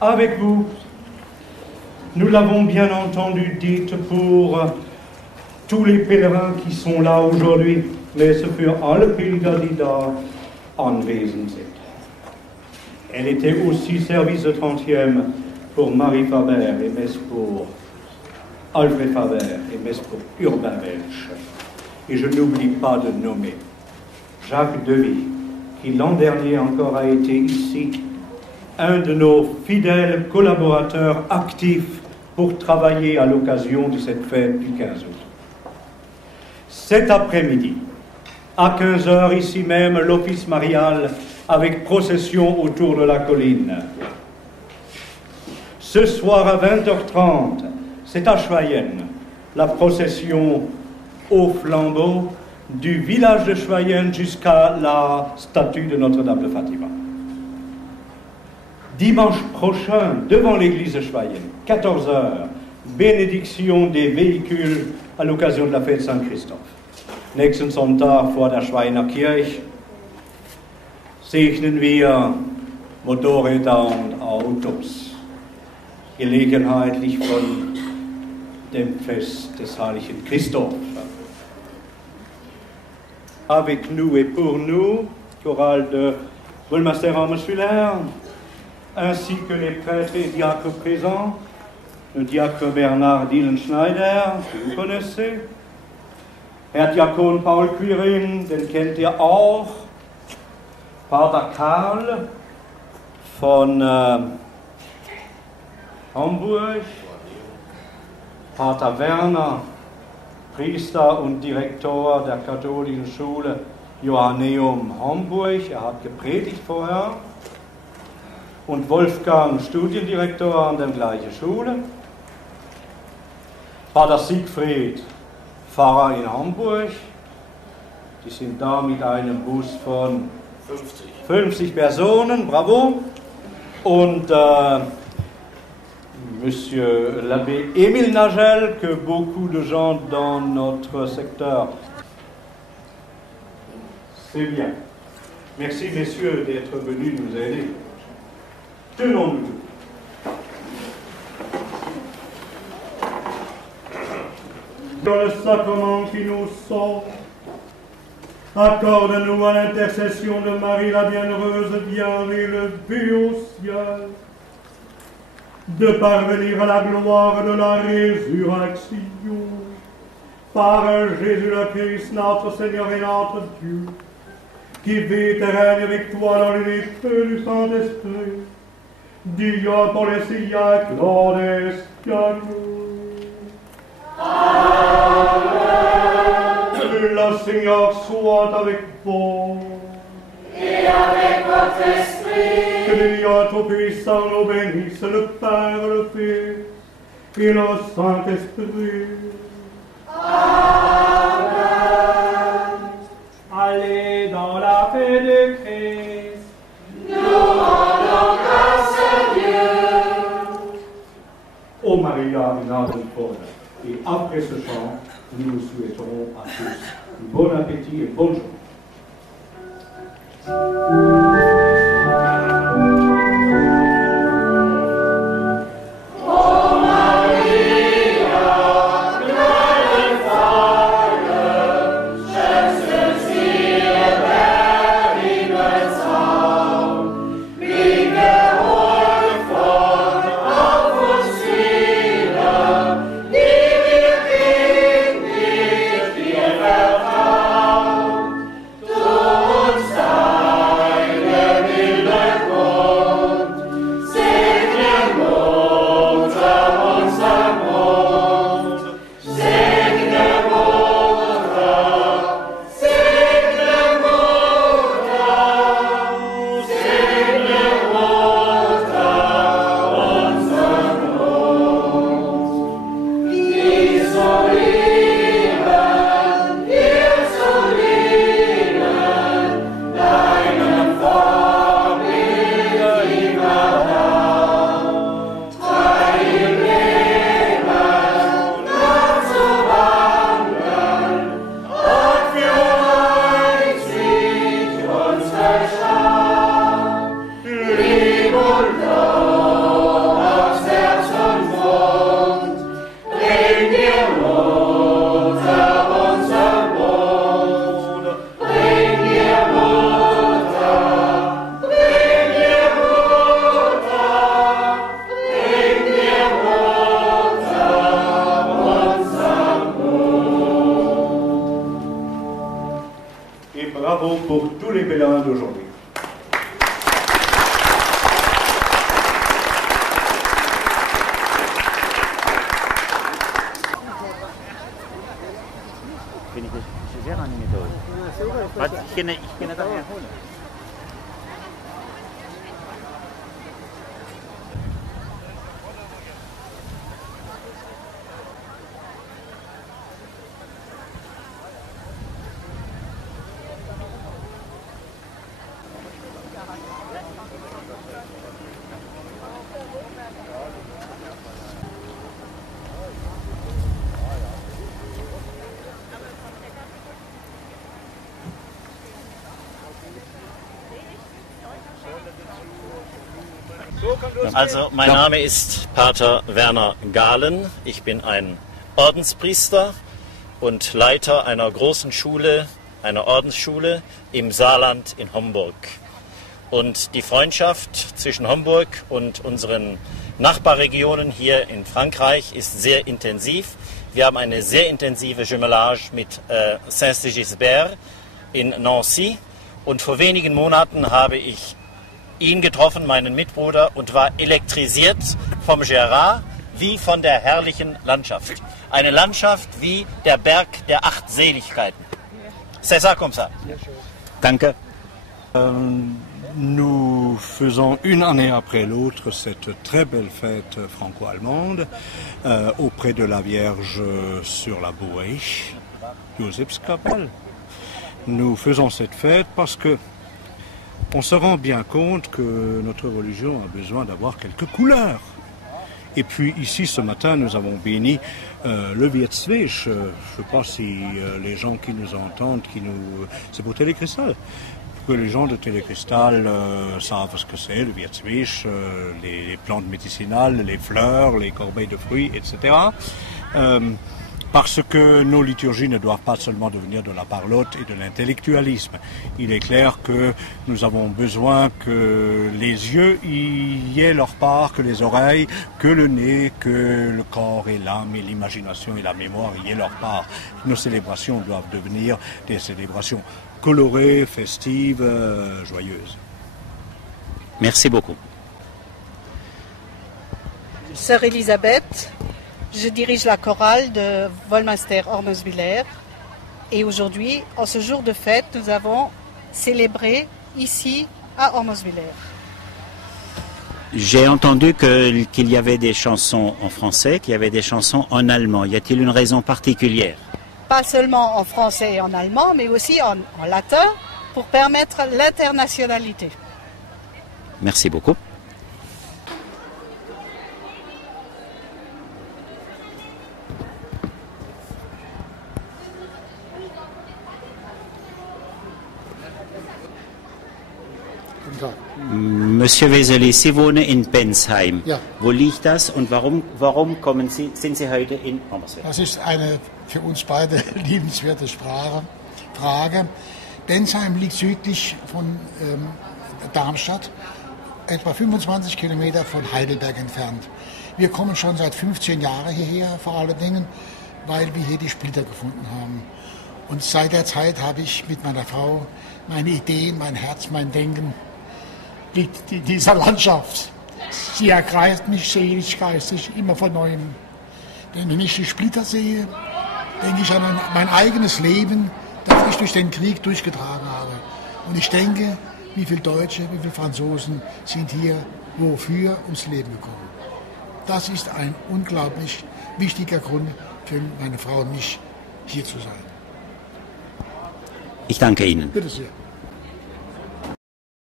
Avec vous, nous l'avons bien entendu dite pour tous les pèlerins qui sont là aujourd'hui, mais ce für alle Pilger, die da anwesend sind. Elle était aussi service de 30e pour Marie Faber et messe pour Alfred Faber et messe pour Urbain Welch. Et je n'oublie pas de nommer Jacques Devy, qui l'an dernier encore a été ici, un de nos fidèles collaborateurs actifs pour travailler à l'occasion de cette fête du 15 août. Cet après-midi, à 15 h, ici même, l'office marial avec procession autour de la colline. Ce soir à 20h30, c'est à Schweyen, la procession au flambeau du village de Schweyen jusqu'à la statue de Notre-Dame de Fatima. Dimanche prochain, devant l'église de Schweyen, 14 h, bénédiction des véhicules à l'occasion de la fête Saint-Christophe. Nächsten Sonntag vor der Schweiner Kirche segnen wir Motorräder und Autos, gelegenheitlich von dem Fest des heiligen Christoph. Avec nous et pour nous, chorale de Boulmaster Amesfuller, ainsi que les prêtres et diacres présents, le diacre Bernard Dielenschneider, que vous connaissez, Herr Diakon Paul Quirin, den kennt ihr auch, Pater Karl von Hamburg, Pater Werner, Priester und Direktor der katholischen Schule Johanneum Hamburg, er hat gepredigt vorher, und Wolfgang, Studiendirektor an der gleichen Schule, Pater Siegfried, Pfarrer in Hamburg, die sind da mit einem Bus von 50 Personen, bravo, und Monsieur l'abbé Émile Nagel, que beaucoup de gens dans notre secteur. C'est bien. Merci, messieurs, d'être venus nous aider. Tenons-nous. Dans le sacrement qui nous sauve, accorde-nous à l'intercession de Marie la Bienheureuse, bien élevée au ciel, de parvenir à la gloire de la résurrection par Jésus le Christ, notre Seigneur et notre Dieu, qui vit et règne avec toi dans l'unité du Saint-Esprit, Dieu pour les siècles des siècles. Amen. Le Seigneur soit avec vous. Et avec votre esprit. Que Dieu Tout-Puissant nous bénisse, le Père, le Fils et le Saint-Esprit. Amen. Allez dans la paix de Christ. Nous rendons grâce à Dieu. Ô Maria, Gnadenvoll. Et après ce chant, nous nous souhaiterons à tous bon appétit et bonne journée. Uns sei kenne da Herrn Hohne. Also, mein Name ist Pater Werner Gahlen. Ich bin ein Ordenspriester und Leiter einer großen Schule, einer Ordensschule im Saarland in Homburg. Und die Freundschaft zwischen Homburg und unseren Nachbarregionen hier in Frankreich ist sehr intensiv. Wir haben eine sehr intensive Jumelage mit Saint-Sigisbert in Nancy. Und vor wenigen Monaten habe ich ihn getroffen, meinen Mitbruder, und war elektrisiert vom Gérard wie von der herrlichen Landschaft. Eine Landschaft wie der Berg der 8 Seligkeiten. C'est ça comme ça. Danke. Nous faisons une année après l'autre cette très belle fête franco-allemande auprès de la Vierge sur la Bourrée, Josefskapelle. Nous faisons cette fête parce que on se rend bien compte que notre religion a besoin d'avoir quelques couleurs. Et puis ici ce matin nous avons béni le Viertswich. Je ne sais pas si les gens qui nous entendent, c'est pour Télécristal. Que les gens de Télécristal savent ce que c'est, le Viertswich, les plantes médicinales, les fleurs, les corbeilles de fruits, etc. Parce que nos liturgies ne doivent pas seulement devenir de la parlotte et de l'intellectualisme. Il est clair que nous avons besoin que les yeux y aient leur part, que les oreilles, que le nez, que le corps et l'âme et l'imagination et la mémoire y aient leur part. Nos célébrations doivent devenir des célébrations colorées, festives, joyeuses. Merci beaucoup. Sœur Elisabeth, je dirige la chorale de Wolminster-Ormeswiller et aujourd'hui, en ce jour de fête, nous avons célébré ici à Ormeswiller. J'ai entendu qu'il y avait des chansons en français, qu'il y avait des chansons en allemand. Y a-t-il une raison particulière? Pas seulement en français et en allemand, mais aussi en latin pour permettre l'internationalité. Merci beaucoup. Monsieur Weseli, Sie wohnen in Bensheim. Ja. Wo liegt das und warum sind Sie heute in Ormeswiller? Das ist eine für uns beide liebenswerte Frage. Bensheim liegt südlich von Darmstadt, etwa 25 Kilometer von Heidelberg entfernt. Wir kommen schon seit 15 Jahren hierher, vor allen Dingen, weil wir hier die Splitter gefunden haben. Und seit der Zeit habe ich mit meiner Frau meine Ideen, mein Herz, mein Denken dieser Landschaft. Sie ergreift mich seelisch, geistig immer von Neuem. Denn wenn ich die Splitter sehe, denke ich an mein eigenes Leben, das ich durch den Krieg durchgetragen habe. Und ich denke, wie viele Deutsche, wie viele Franzosen sind hier wofür ums Leben gekommen. Das ist ein unglaublich wichtiger Grund für meine Frau und mich, hier zu sein. Ich danke Ihnen. Bitte sehr.